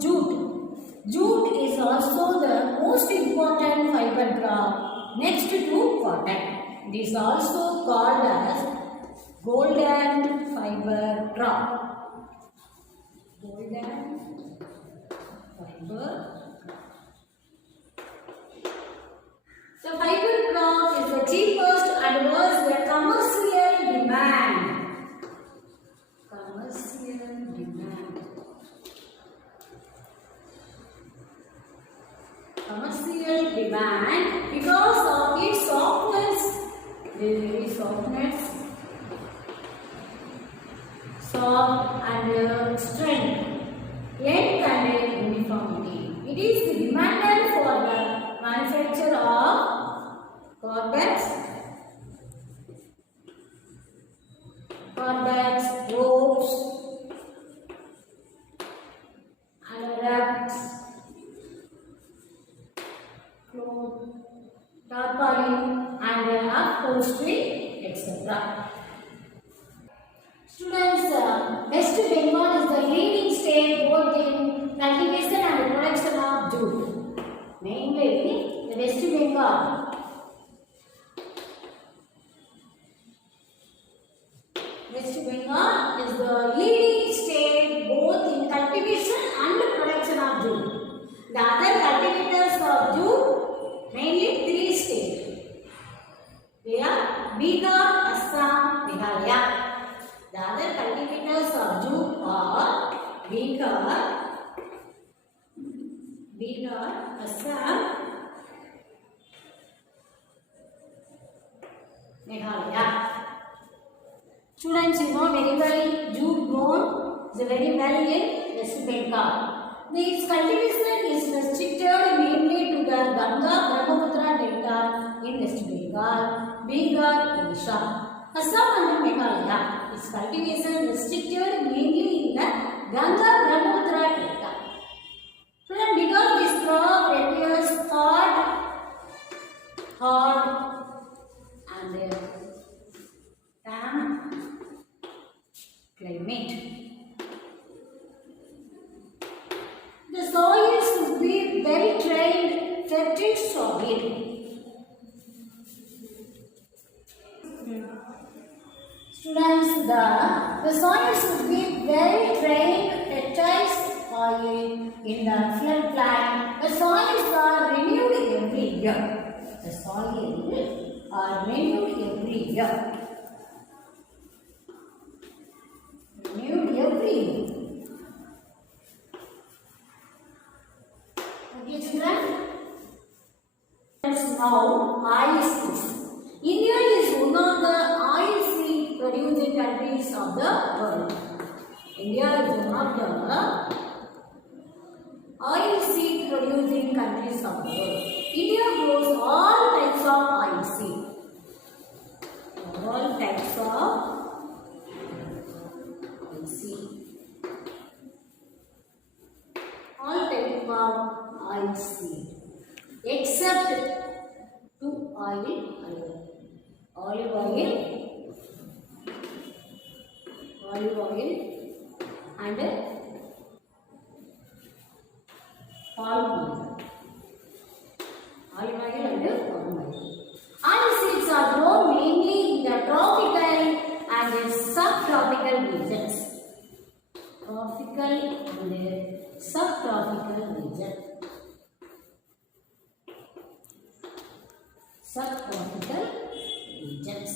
jute. Jute is also the most important fiber crop next to cotton. It is also called as golden fiber crop. Golden fiber. The fiber crop is the cheapest and was the commercial demand. Commercial demand because of its softness, soft and strength, length and uniformity. It is demanded for the manufacture of carpets, ropes, and rugs, clothes, tarpaulin, and upholstery, etc. Students, West Bengal is the leading state both in cultivation and production of jute. Mainly, the West Bengal. West Bengal is the leading state both in cultivation and production of jute. The other cultivators of jute, mainly three states. They are Bihar, Assam, Meghalaya. The other cultivators of jute are Bihar, Assam, Meghalaya. Students, you know very well, jute grown is very well in West Bengal. Its cultivation is restricted mainly to the Ganga Brahmaputra delta in West Bengal, Bihar, Odisha, Assam and Meghalaya. Its cultivation restricted mainly in the Ganga Brahmaputra delta. Students, because this crop requires hard and damp climate. The soil should be well trained, fertile soil. Students, the soil should be well trained, fertile soil in the floodplain. The soils are renewed every year. The soil are renewed every year. Okay, children? Now, oilseeds. India is one of the oilseed producing countries of the world. India is one of the oilseed producing countries of the world. India grows all types of oilseed. All types of oilseed except two olive oil and palm oil. Olive oil and palm oil. Oilseeds are grown mainly in the tropical and subtropical regions. Tropical and subtropical region. Subtropical regions.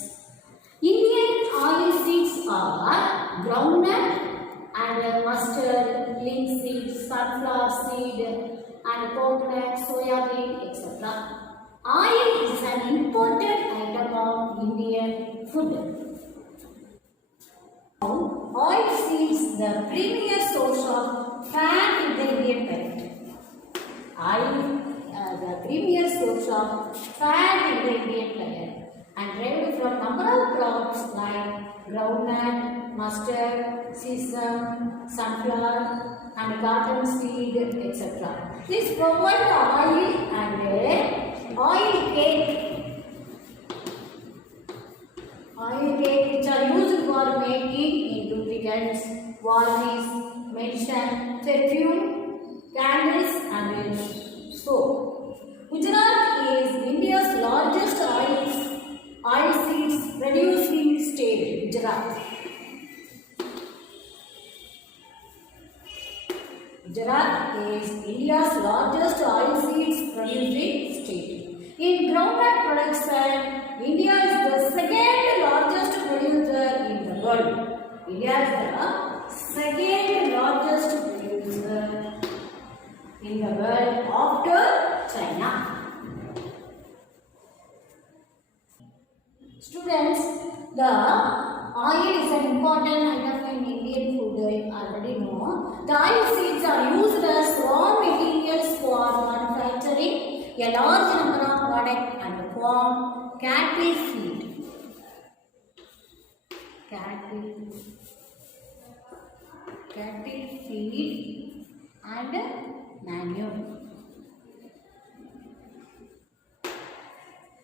Indian oilseeds are groundnut and mustard, linseed, sunflower seed, and coconut, soya bean, etc. Oil is an important item of Indian food. Oil seeds the premier source of fat in the Indian diet. Oil the premier source of fat in the Indian diet and derived from number of crops like groundnut, mustard, sesame, sunflower and cotton seed, etc. This provides oil and oil cake. Oil cake which are used for making lubricants, varnish, medicine, perfume, candles and soap. Gujarat is India's largest oilseeds producing state. Gujarat is India's largest oilseeds producing state. In groundnut production, India is the second largest producer in the world. India is the second largest producer in the world after China. Students, the oil is an important item in Indian food, I already know. The oil seeds are used as raw materials for manufacturing a large number of products and form cattle feed. Cattle feed and manure.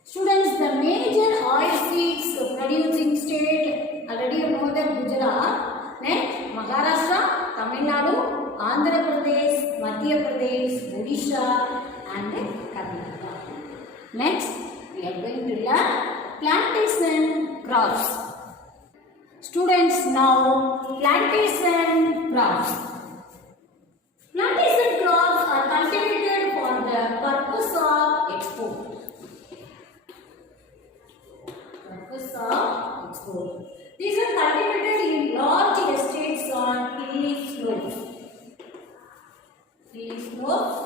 Students, the major oil seeds producing state, already you know that Gujarat, next Maharashtra, Tamil Nadu, Andhra Pradesh, Madhya Pradesh, Odisha and Karnataka. Next, we are going to learn plantation crops. Students, now plantation crops. Plantation crops are cultivated for the purpose of export. These are cultivated in large estates on hilly slopes. Hilly slopes,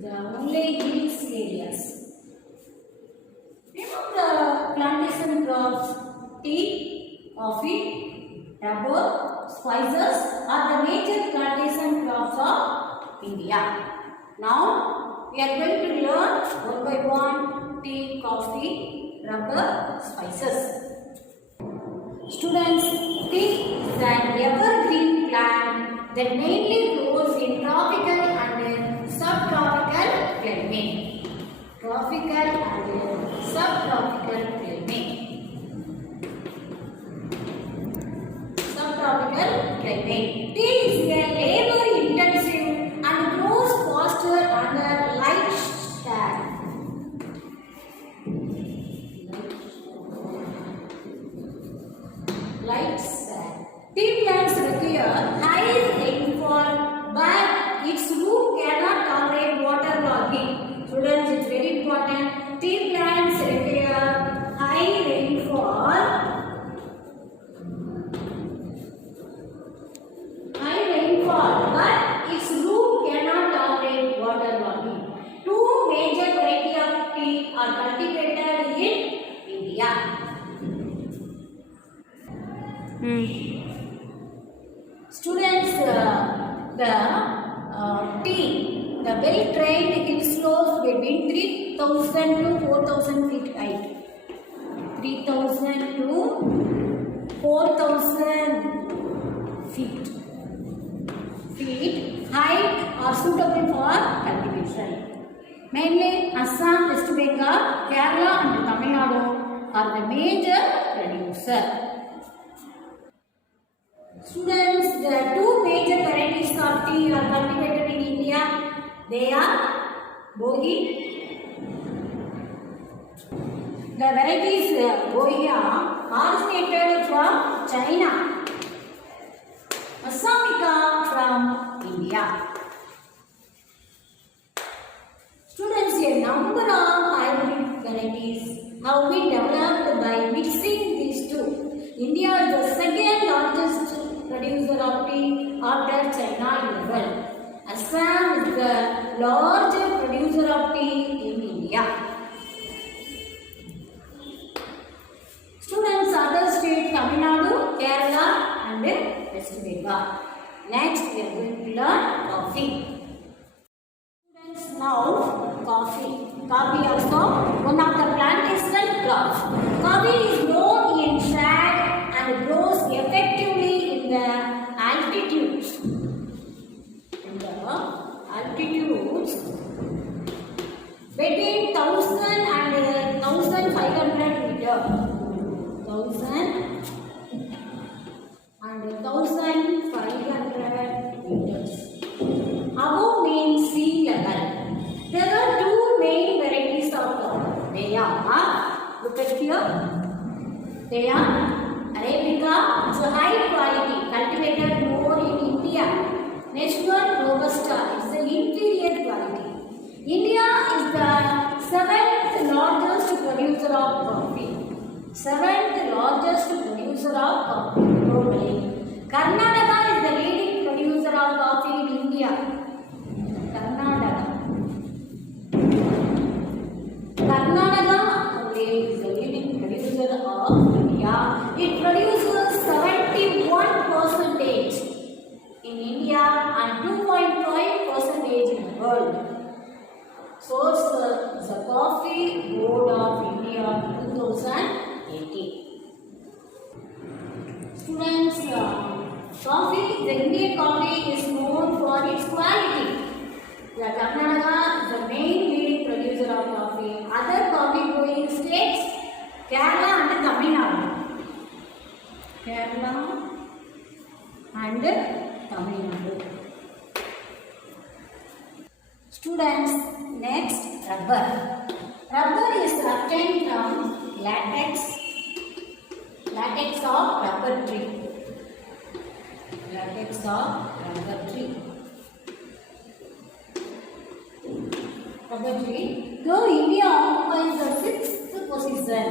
the only hills areas. Remove the plantation crops, tea, coffee, rubber, spices are the major plantation crops of India. Now, we are going to learn one by one tea, coffee, rubber, spices. Students, tea is an evergreen plant that mainly grows in tropical and subtropical climate. Tropical and subtropical climate. Subtropical climate. Tea is a labor intensive and grows faster under light shade. Tea plants require high rainfall, but its root cannot tolerate waterlogging. Students, it's very important. Tea plants require high rainfall. But its root cannot tolerate waterlogging. Two major varieties of tea are cultivated in India. Students, the tea, the well-trained hill slopes between 3,000 to 4,000 feet height. 3,000 to 4,000 feet height are suitable for cultivation. Mainly Assam, West Bengal, Kerala and Tamil Nadu are the major producers. Students, the two major varieties of tea are cultivated in India. They are Bohi. The varieties Bohi originated from China. Assamica from India. Students, a number of hybrid varieties have been developed by mixing these two. India is the second largest producer of tea after China in the world. Assam is the largest producer of tea in India. Students, other states Tamil Nadu, Kerala and West Bengal. Next, we are going to learn coffee. Students, now coffee. Coffee also one of the plantation crops. Coffee is grown in shade and grows effectively in the altitudes. Between 1000 and 1500 meters. 1000 and 1500 meters. here? They are Arabica, which is high quality, cultivated more in India. Next one, Robusta, it's an inferior quality. India is the seventh largest producer of coffee. Seventh largest producer of coffee globally. Karnataka is the leading producer of coffee in India. Karnataka is the leading producer of India. It produces 71% in India and 2.5% in the world. Source the Coffee Board of India 2018. Students, coffee, the Indian coffee is known for its quality. The Karnataka is the main leading producer of coffee. Other coffee growing states, Kerala and Tamil Nadu. Kerala and Tamil Nadu. Students, next, rubber. Rubber is obtained from latex of rubber tree. Latex of rubber tree. Rubber tree. Though India occupies the sixth position,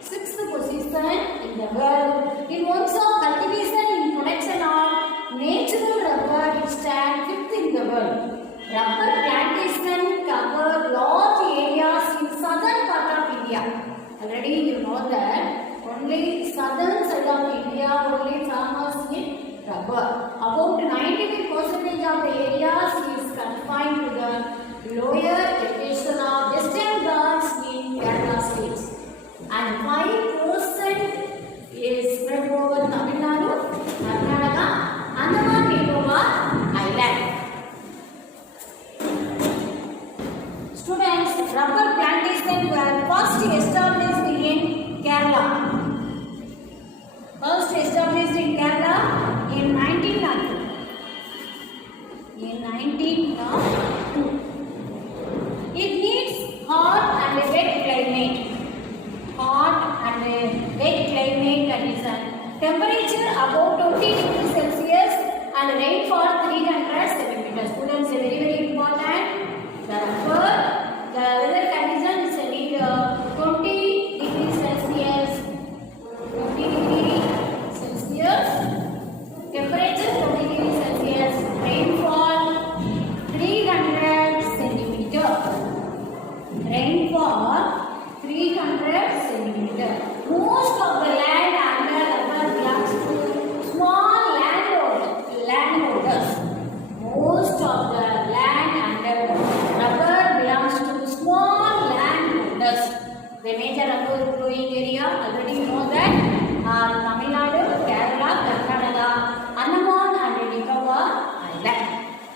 sixth position in the world in terms of cultivation in production of natural rubber, it stands fifth in the world. Rubber plantation cover large areas in southern part of India. Already you know that only southern side of India only farmers in rubber. About 95% of the areas is confined to the lower elevation of Western Ghats in Kerala states, and 5% is spread over Tamil Nadu, Karnataka, Andaman Nicobar Island. Students, rubber plantations were first established in Kerala. First established in Kerala in 1902. It needs hot and wet climate. Hot and wet climate condition. Temperature above 20 degrees Celsius and rainfall 300 centimeters. Students, very important. The rubber, the weather condition is need 20 degrees Celsius. 20 degrees Celsius. Temperature 20 degrees Celsius. Rainfall 300 centimeters. Rainfall 300 centimeters. Most of the land under rubber belongs to small landholders. Most of the land under rubber belongs to small landholders. The major rubber growing area, already you know that, are Tamil Nadu, Kerala, Karnataka, Andaman and Nicobar Island.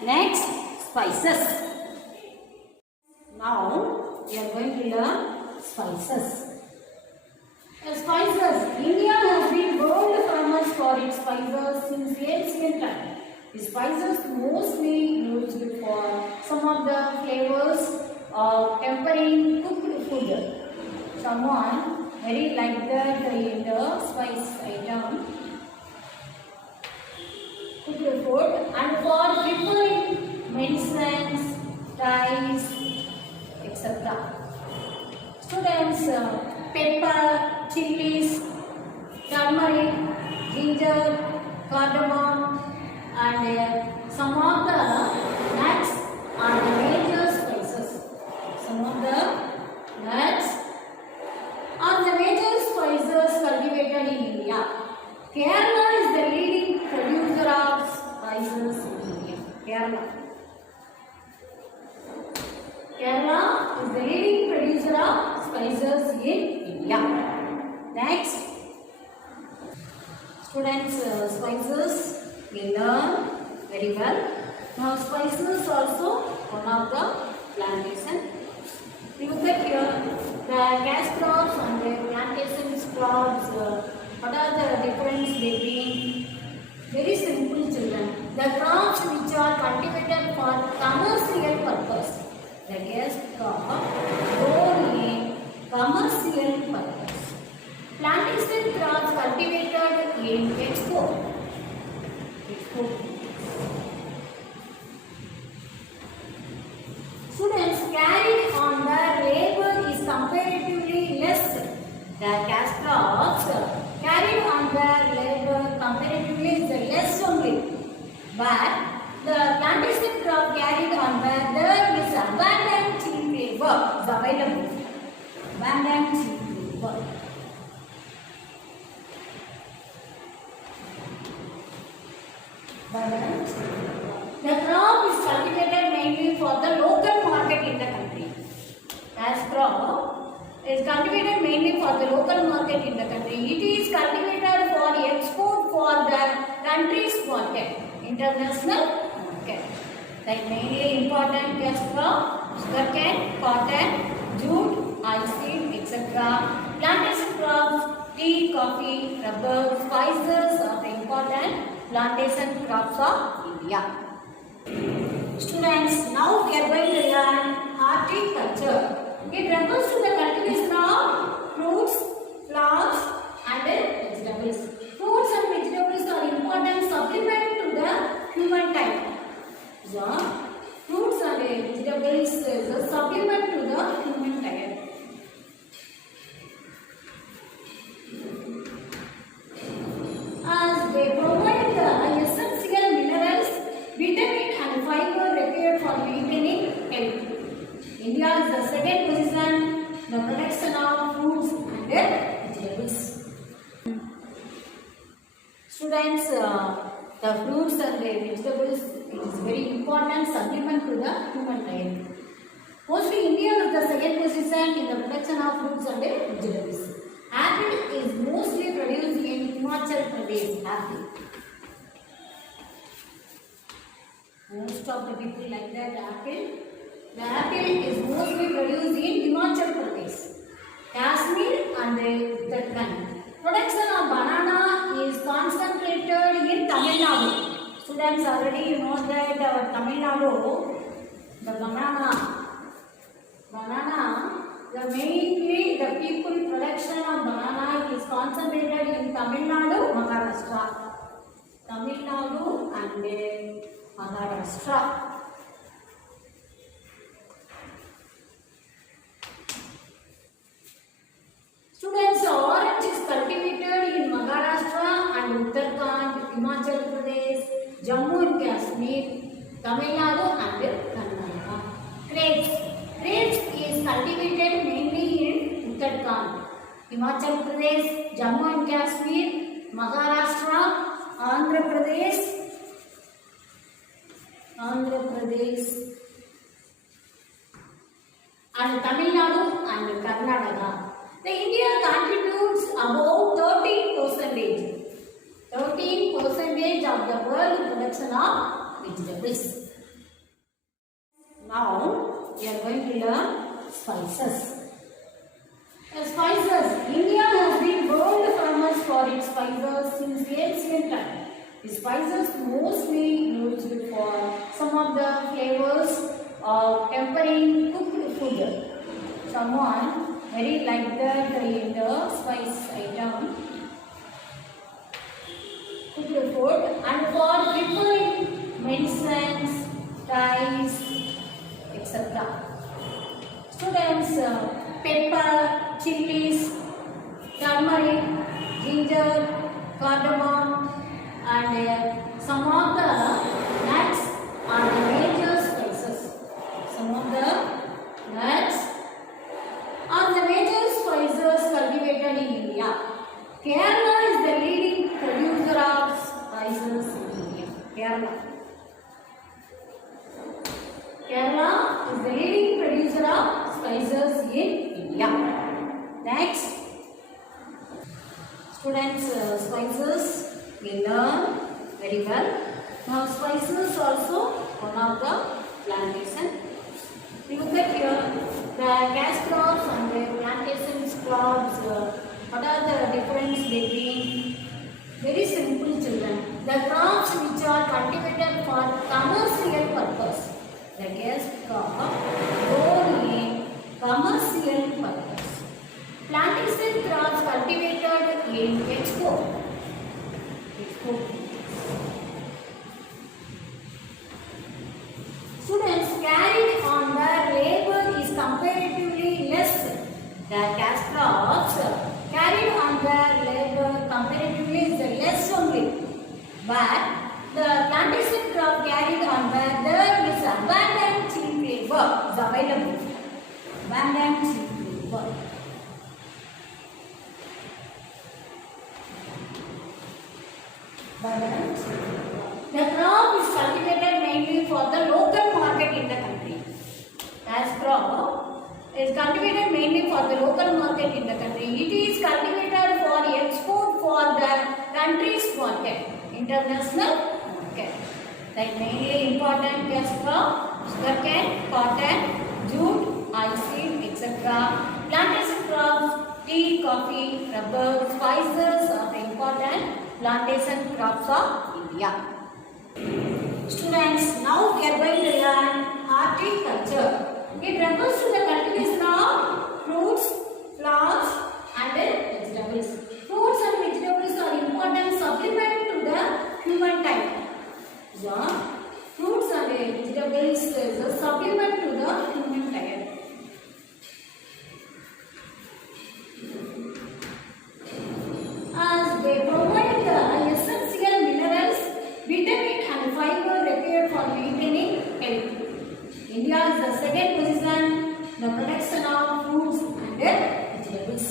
Next, spices. Now, we are going to learn spices. Spices. India has been world famous for its spices since ancient time. The spices mostly used for some of the flavors of tempering cooked food. Someone very like that in the spice item. Cooked food and for preparing medicines, dyes, etc. Students, pepper, chilies, turmeric, ginger, cardamom, and some of the nuts are the major spices. Some of the nuts are the major spices cultivated in India. Kerala is the leading producer of spices in India. Kerala is the leading producer of spices in India. Next, students, spices we learn very well. Now, spices also one of the plantation. Look at here, the cash crops and the plantation crops. What are the difference between? Very simple, children. The crops which are cultivated for commercial purpose. The cash crop grown in commercial purpose. Plantation crops cultivated in export. Students carried on their labor is comparatively less. The cash crops carried on their labor comparatively is less only. But the plantation crop carried on where there is abundant cheap labor is available. Abundant cheap labor. The crop is cultivated mainly for the local market in the country. As crop is cultivated mainly for the local market in the country. It is cultivated for export for the country's market, international market. Like mainly important cash crop, sugarcane, cotton, jute, oilseed, etc. Plantation crops, tea, coffee, rubber, spices are the important plantation crops of India. Students, now we are going to learn horticulture. It refers to the cultivation of fruits, flowers and vegetables. Fruits and vegetables are important supplement to the human diet. So, fruits and vegetables is a supplement to the human diet. As they provide the essential minerals, vitamin and fiber required for maintaining health. India is the second position in the production of fruits and vegetables. Students, the fruits and the vegetables is very important supplement to the human diet. Mostly India is the second position in the production of fruits and vegetables. Apple is mostly produced in Himachal Pradesh. Apple. Most of the people like that apple. The apple is mostly produced in Himachal Pradesh, Kashmir and Uttarakhand. Production of banana is concentrated in Tamil Nadu. Students, already you know that Tamil Nadu, the banana, the mainly the people production of banana is concentrated in Tamil Nadu, Maharashtra. Tamil Nadu and Maharashtra. Students, orange is cultivated in Maharashtra and Uttarakhand, Himachal Pradesh, Jammu and Kashmir, Tamil Nadu and Karnataka. Grapes is cultivated mainly in Uttarakhand, Himachal Pradesh, Jammu and Kashmir, Maharashtra, Andhra Pradesh and Tamil Nadu and Karnataka. The India contributes about 13% of the world production of vegetables. Now we are going to learn spices. Spices. India has been world famous for its spices since ancient time. The spices mostly used for some of the flavors of tempering cooked food. Someone very like that in the spice item cooked food and for preparing medicines, dyes, etc. Students, pepper, chilies, turmeric, ginger, cardamom and some of the nuts are the major spices. Some of the nuts are the major spices cultivated in India. Kerala is the leading producer of spices in India. Kerala is the leading producer of spices in India. Next, students, spices we learn very well. Now, spices also one of the plantation. Look at here, the cash crops and the plantation crops. What are the difference between? Very simple, children. The crops which are cultivated for commercial purpose. The cash crop grown in commercial purpose. abundant cheap labor is available. Abundant cheap labor. The crop is cultivated mainly for the local market in the country. As crop is cultivated mainly for the local market in the country. It is cultivated for export for the country's market, international market. Like mainly important cash crop, sugarcane, cotton, jute, oilseed, etc. Plantation crops, tea, coffee, rubber, spices are the important plantation crops of India. Students, now we are going to learn horticulture. It refers to the cultivation of fruits, flowers and vegetables. Fruits and vegetables are important supplement to the human diet. So, fruits and vegetables is a supplement to the human diet. As they provide the essential minerals, vitamin and fiber required for maintaining health. India is the second position in the production of fruits and vegetables.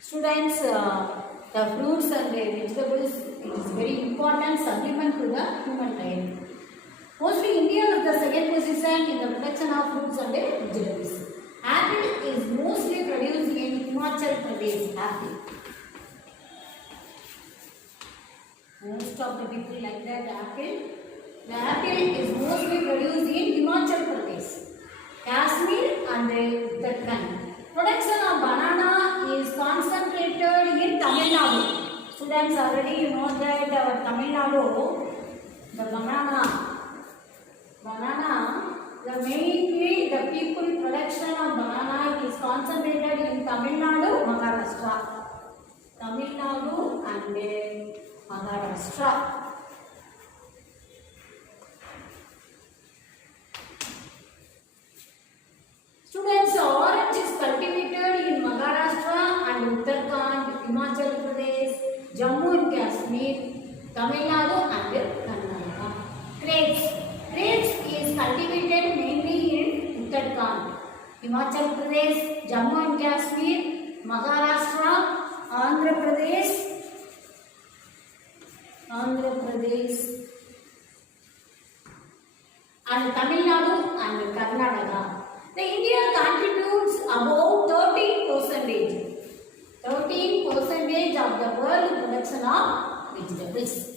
Students, the fruits and vegetables is very important supplement to the human diet. Mostly India is the second position in the production of fruits and vegetables. Apple is mostly produced in Himachal Pradesh. Apple. Most of the people like that apple. The apple is mostly produced in Himachal Pradesh, Kashmir and Uttarakhand. Production of banana is concentrated in Tamil Nadu. Students, already you know that our Tamil Nadu, the the mainly the people production of banana is concentrated in Tamil Nadu, Maharashtra. Tamil Nadu and Maharashtra. Students, orange is cultivated in Maharashtra and Uttarakhand, Himachal Pradesh, Jammu and Kashmir, Tamil Nadu and Karnataka. Grapes is cultivated mainly in Uttarakhand, Himachal Pradesh, Jammu and Kashmir, Maharashtra, Andhra Pradesh and Tamil Nadu and Karnataka. The India contributes about 13% of the world production of vegetables.